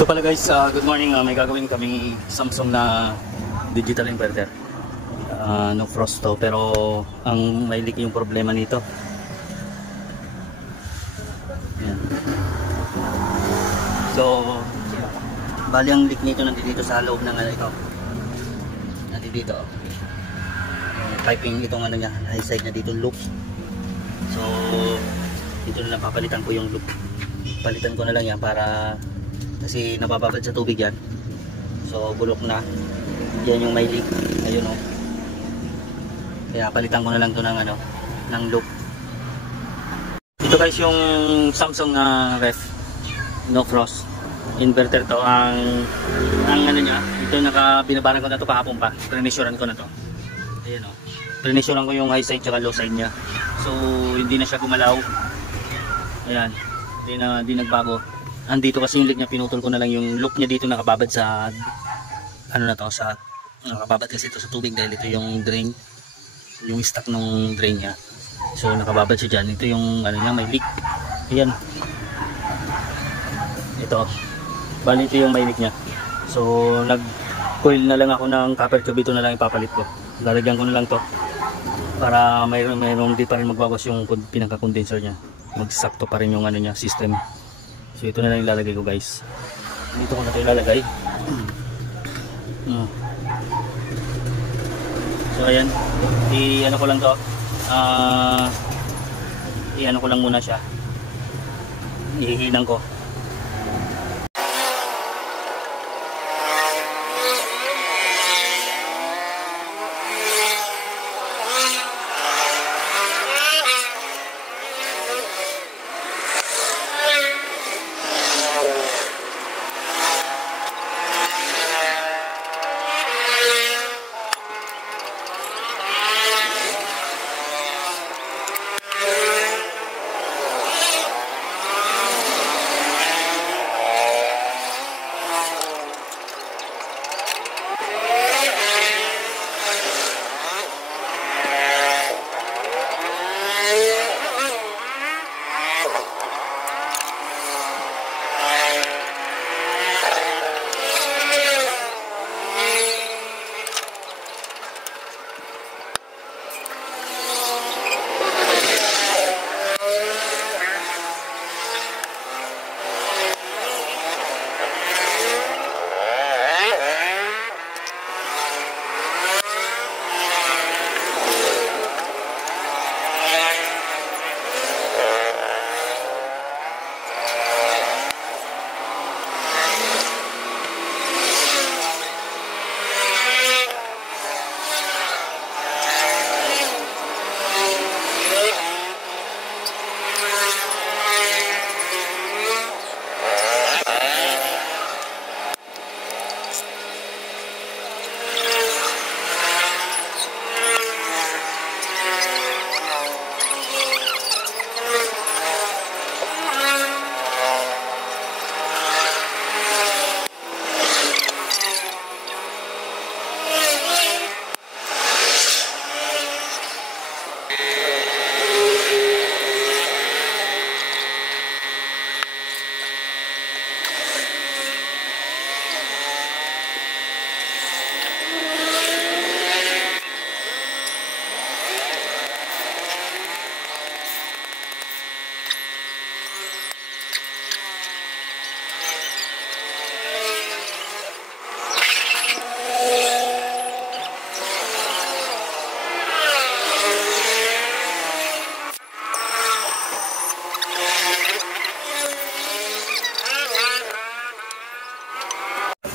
Ito pala guys, good morning. May gagawin kaming Samsung na digital inverter. No frost to, pero ang may leak yung problema nito. Ayan. So, bali ang leak nito nandito sa loob ng ito. Nandito. Piping itong ano niya, high side niya dito loop. So, dito na lang papalitan ko yung loop. Palitan ko na lang yan para kasi nabababad sa tubig yan. So bulok na. Yan yung may leak. Ayun o. Kaya palitan ko na lang to ng ano, ng loop. Ito guys yung Samsung ref. No frost. Inverter to. Ang ano niya, ito binabaran ko na to kahapon pa. Pre-measurean ko na to. Ayun o. Pre-measurean ko yung high side at low side niya. So hindi na siya gumalaw. Ayan. Hindi nagbago. Andito kasi yung leak niya, pinutol ko na lang yung loop niya dito, nakababad sa ano na to, sa nakababad kasi ito sa tubig dahil ito yung drain, yung stock ng drain niya. So nakababad siya dyan. Ito yung ano niya, may leak. Ayan. Ito. Bali ito yung may leak niya. So nag-coil na lang ako ng copper tube. Ito na lang ipapalit ko. Lalagyan ko na lang to para mayroong di pa rin magbawas yung pinaka-condenser niya. Magsakto pa rin yung ano niya, system. So ito na lang ilalagay ko guys. Dito ko na ito ilalagay. So ayan, i-ano ko lang to. I-ano ko lang muna siya. Ihihinang ko.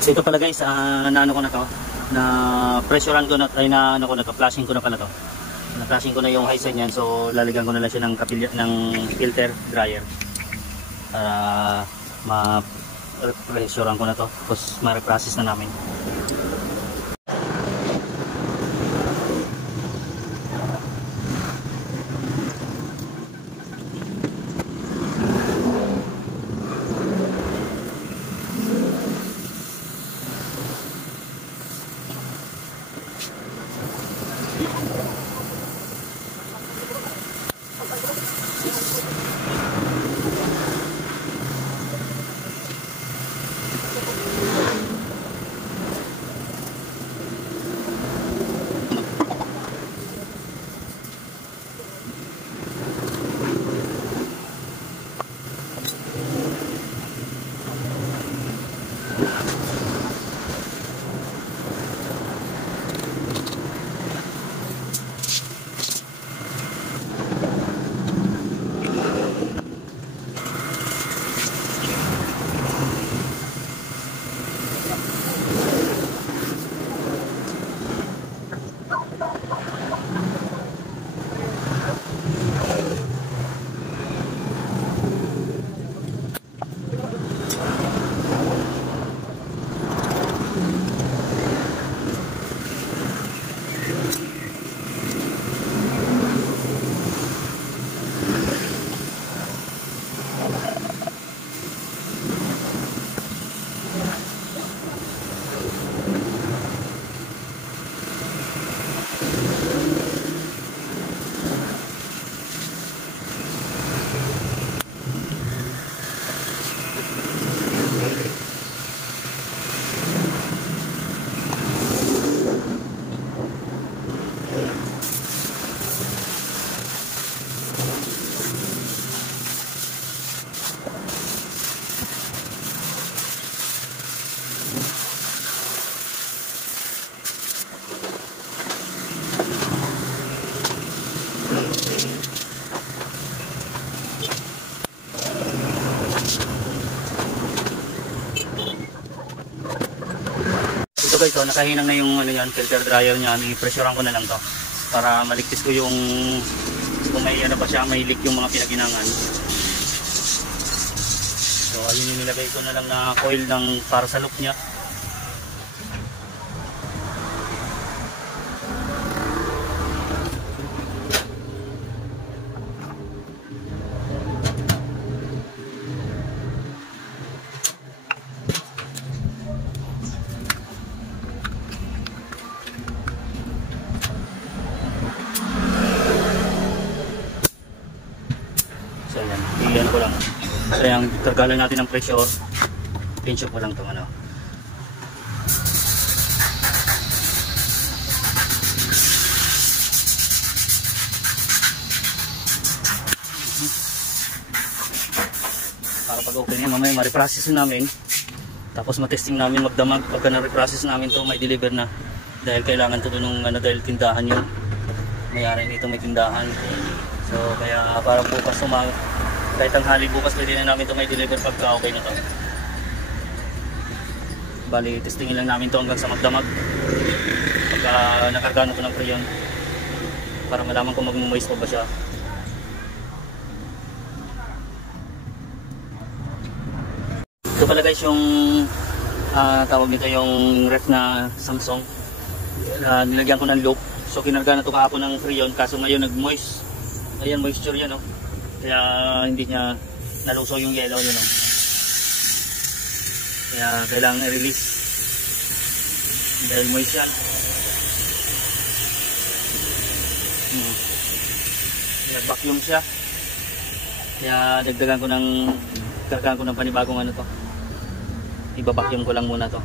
So ito pala guys, naano ko na to, na pressurean ko na, ay na ano ko na to, flashing ko na pala to. Na-flashing ko na yung high side niyan, so lalagyan ko na lang siya ng filter dryer para ma-pressurean ko na to, tapos ma-reprocess na namin. Ito guys, so nakahinang na yung ano yan, filter dryer niya. I-pressurean ko na lang to para maligtis ko yung kung may ano pa siya, may leak yung mga pinaginangan. So ayun yung nilagay ko na lang na coil ng para sa loop niya. So yan, iyan ko lang. So yung kargalan natin ng pressure, pinch ko lang itong ano. Para pag open yan, mamaya ma-reprocess namin. Tapos matesting namin magdamag. Pagka na-reprocess namin to may deliver na. Dahil kailangan to doon ng ano, dahil tindahan yun. Mayari nito may tindahan. So kaya para bukas kahit ang hali bukas pwede na namin ito may deliver pagka okay na to. Bali testingin lang namin to hanggang sa magdamag. Pagka nakargano ko ng preyon para malaman kung mag-moist pa ba siya. Ito pala guys yung tawag nito yung ref na Samsung. Nilagyan ko ng loop. So kinarga na ito kahapon ng preyon kaso ngayon nag-moist. Ayan, moisture yan, oh. Kaya hindi niya nalusaw yung yellow yun, oh. Kaya kailangan i-release dahil moist yan. Nag-vacuum siya. Kaya dagdagan ko ng panibagong ano to. Iba-vacuum ko lang muna to.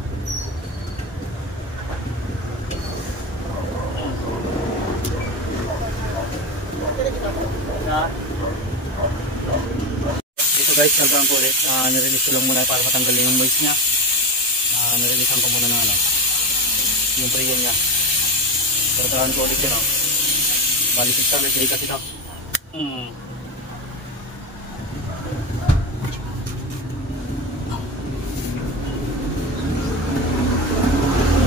Ito guys, kargaan ko ulit. Nirelease ko lang muna para matanggalin yung moist nya. Nireleasean ko muna ng ano, yung preyon nya. Kargaan ko ulit yun, oh. Bali 600 kasi ito.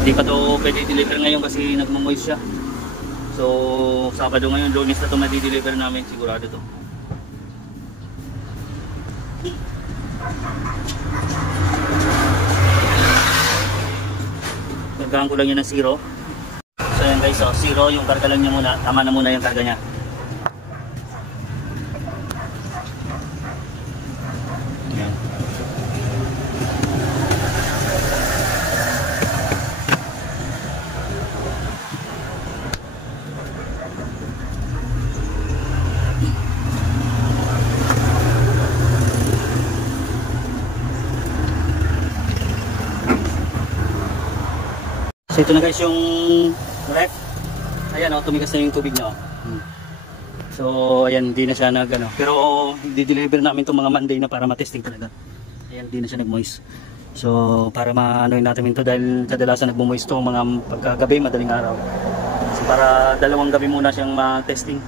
Hindi pa to pwede deliver ngayon kasi nagmamoist siya. So Sabado ngayon, Lunes na ito madi-deliver namin, sigurado to. Kargaan ko lang yun ng 0. So yan guys, so 0 yung karga lang niya muna. Tama na muna yung karga niya. Yan. So ito na guys yung ref. Ayan, oh, tumigas na yung tubig niya, oh. So ayan, hindi na siya nag ano. Pero di-deliver namin itong mga Monday na para matesting talaga. Ayan, hindi na siya nag-moist. So para maanoin natin ito dahil kadalasan nagmumoist to mga pagkagabi, madaling araw. So para dalawang gabi muna siyang ma-testing.